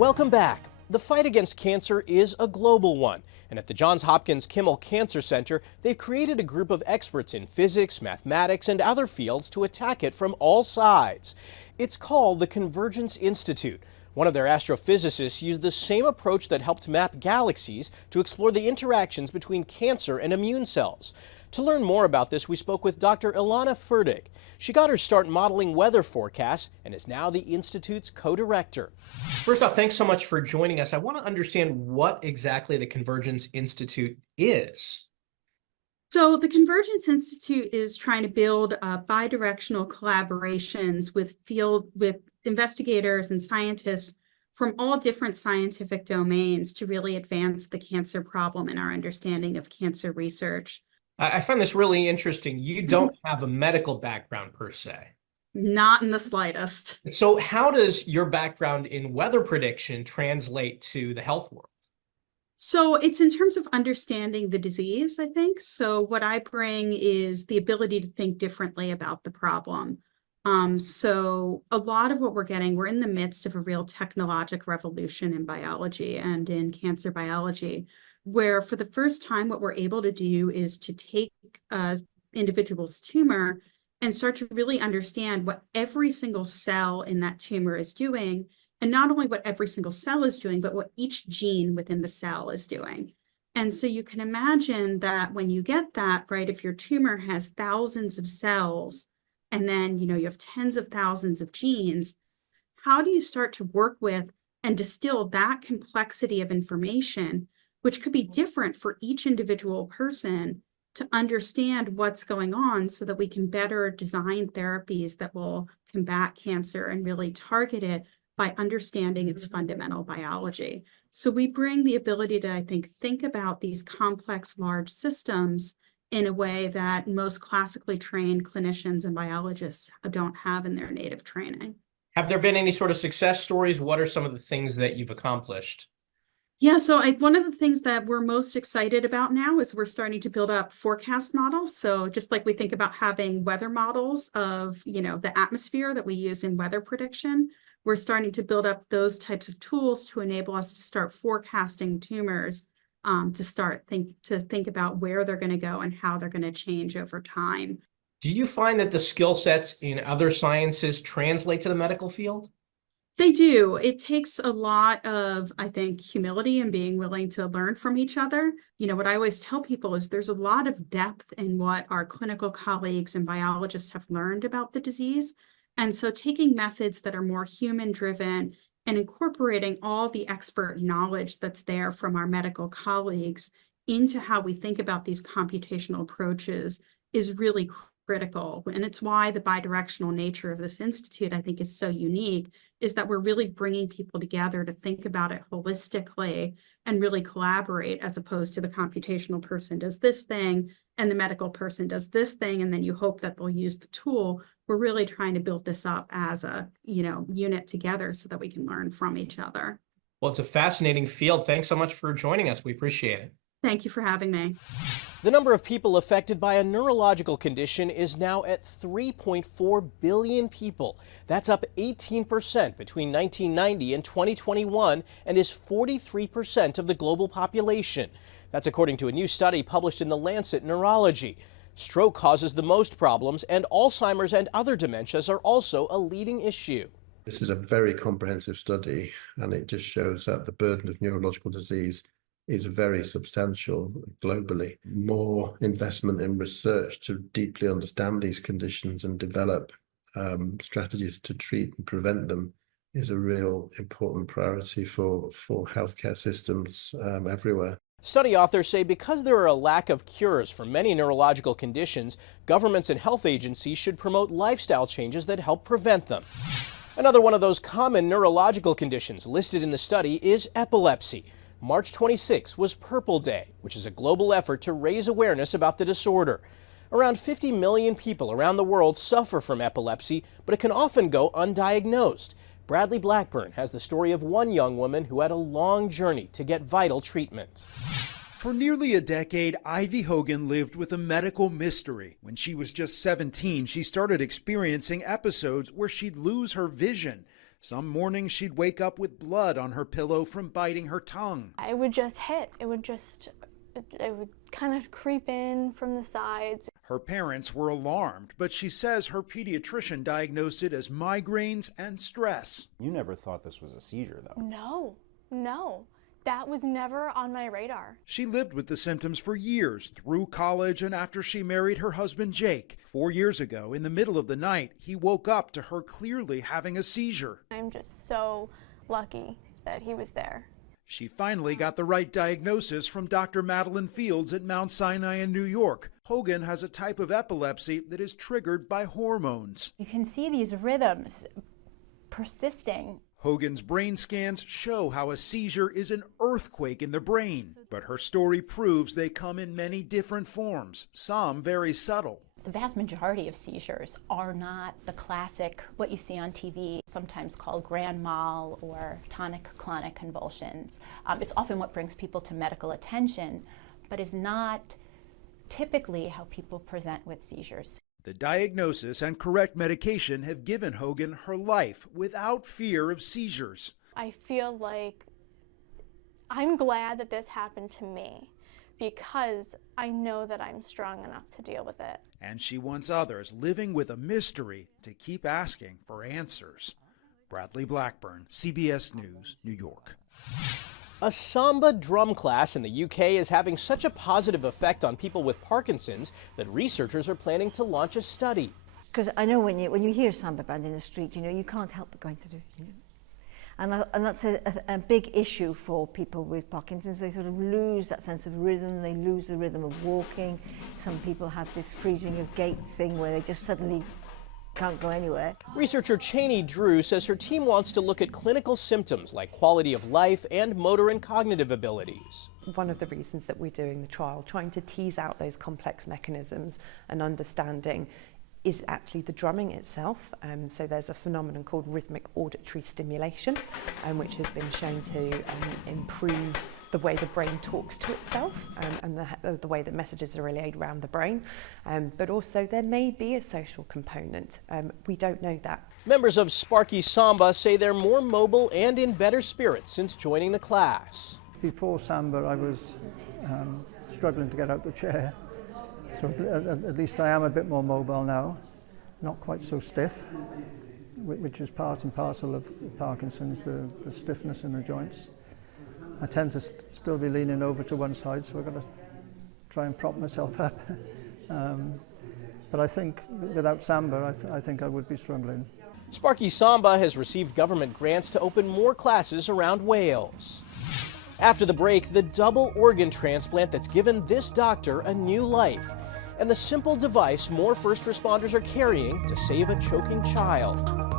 Welcome back. The fight against cancer is a global one, and at the Johns Hopkins Kimmel Cancer Center, they've created a group of experts in physics, mathematics, and other fields to attack it from all sides. It's called the Convergence Institute. One of their astrophysicists used the same approach that helped map galaxies to explore the interactions between cancer and immune cells. To learn more about this, we spoke with Dr. Ilana Ferdig. She got her start modeling weather forecasts and is now the Institute's co-director. First off, thanks so much for joining us. I want to understand what exactly the Convergence Institute is. So the Convergence Institute is trying to build bidirectional collaborations with investigators and scientists from all different scientific domains to really advance the cancer problem and our understanding of cancer research. I find this really interesting. You don't have a medical background per se. Not in the slightest. So how does your background in weather prediction translate to the health world? So it's in terms of understanding the disease, I think. So what I bring is the ability to think differently about the problem. So a lot of what we're in the midst of a real technological revolution in biology and in cancer biology, where for the first time, what we're able to do is to take individual's tumor and start to really understand what every single cell in that tumor is doing, and not only what every single cell is doing, but what each gene within the cell is doing. And so you can imagine that when you get that, right, if your tumor has thousands of cells, and then, you have tens of thousands of genes, how do you start to work with and distill that complexity of information, which could be different for each individual person, to understand what's going on so that we can better design therapies that will combat cancer and really target it by understanding its fundamental biology. So we bring the ability to, I think about these complex, large systems in a way that most classically trained clinicians and biologists don't have in their native training. Have there been any sort of success stories? What are some of the things that you've accomplished? Yeah, so one of the things that we're most excited about now is we're starting to build up forecast models. So just like we think about having weather models of, the atmosphere that we use in weather prediction, we're starting to build up those types of tools to enable us to start forecasting tumors, to think about where they're going to go and how they're going to change over time. Do you find that the skill sets in other sciences translate to the medical field? They do. It takes a lot of, I think, humility and being willing to learn from each other. What I always tell people is there's a lot of depth in what our clinical colleagues and biologists have learned about the disease. And so taking methods that are more human-driven and incorporating all the expert knowledge that's there from our medical colleagues into how we think about these computational approaches is really critical. And it's why the bidirectional nature of this institute, I think, is so unique, is that we're really bringing people together to think about it holistically and really collaborate, as opposed to the computational person does this thing and the medical person does this thing, and then you hope that they'll use the tool. We're really trying to build this up as a, unit together so that we can learn from each other. Well, it's a fascinating field. Thanks so much for joining us. We appreciate it. Thank you for having me. The number of people affected by a neurological condition is now at 3.4 billion people. That's up 18% between 1990 and 2021 and is 43% of the global population. That's according to a new study published in The Lancet Neurology. Stroke causes the most problems, and Alzheimer's and other dementias are also a leading issue. This is a very comprehensive study, and it just shows that the burden of neurological disease is very substantial globally. More investment in research to deeply understand these conditions and develop strategies to treat and prevent them is a real important priority for healthcare systems everywhere. Study authors say because there are a lack of cures for many neurological conditions, governments and health agencies should promote lifestyle changes that help prevent them. Another one of those common neurological conditions listed in the study is epilepsy. March 26 was Purple Day, which is a global effort to raise awareness about the disorder. Around 50 million people around the world suffer from epilepsy, but it can often go undiagnosed. Bradley Blackburn has the story of one young woman who had a long journey to get vital treatment. For nearly a decade, Ivy Hogan lived with a medical mystery. When she was just 17, she started experiencing episodes where she'd lose her vision. Some mornings she'd wake up with blood on her pillow from biting her tongue. It would just hit. It would kind of creep in from the sides. Her parents were alarmed, but she says her pediatrician diagnosed it as migraines and stress. You never thought this was a seizure, though? No. That was never on my radar. She lived with the symptoms for years, through college and after she married her husband Jake. 4 years ago, in the middle of the night, he woke up to her clearly having a seizure. I'm just so lucky that he was there. She finally got the right diagnosis from Dr. Madeline Fields at Mount Sinai in New York. Hogan has a type of epilepsy that is triggered by hormones. You can see these rhythms persisting. Hogan's brain scans show how a seizure is an earthquake in the brain, but her story proves they come in many different forms, some very subtle. The vast majority of seizures are not the classic, what you see on TV, sometimes called grand mal or tonic-clonic convulsions. It's often what brings people to medical attention, but is not typically how people present with seizures. The diagnosis and correct medication have given Hogan her life without fear of seizures. I feel like I'm glad that this happened to me because I know that I'm strong enough to deal with it. And she wants others living with a mystery to keep asking for answers. Bradley Blackburn, CBS News, New York. A samba drum class in the UK is having such a positive effect on people with Parkinson's that researchers are planning to launch a study. Because I know when you hear a samba band in the street, you can't help but going to do, And that's a big issue for people with Parkinson's. They sort of lose that sense of rhythm, they lose the rhythm of walking. Some people have this freezing of gait thing where they just suddenly can't go anywhere. Researcher Cheney Drew says her team wants to look at clinical symptoms like quality of life and motor and cognitive abilities. One of the reasons that we're doing the trial, trying to tease out those complex mechanisms and understanding, is actually the drumming itself. So there's a phenomenon called rhythmic auditory stimulation, which has been shown to improve the way the brain talks to itself and the way that messages are relayed around the brain. But also there may be a social component. We don't know that. Members of Sparky Samba say they're more mobile and in better spirits since joining the class. Before Samba, I was struggling to get out the chair. So at least I am a bit more mobile now, not quite so stiff, which is part and parcel of Parkinson's, the stiffness in the joints. I tend to still be leaning over to one side, so I've got to try and prop myself up. But I think without Samba, I think I would be struggling. Sparky Samba has received government grants to open more classes around Wales. After the break, the double organ transplant that's given this doctor a new life, and the simple device more first responders are carrying to save a choking child.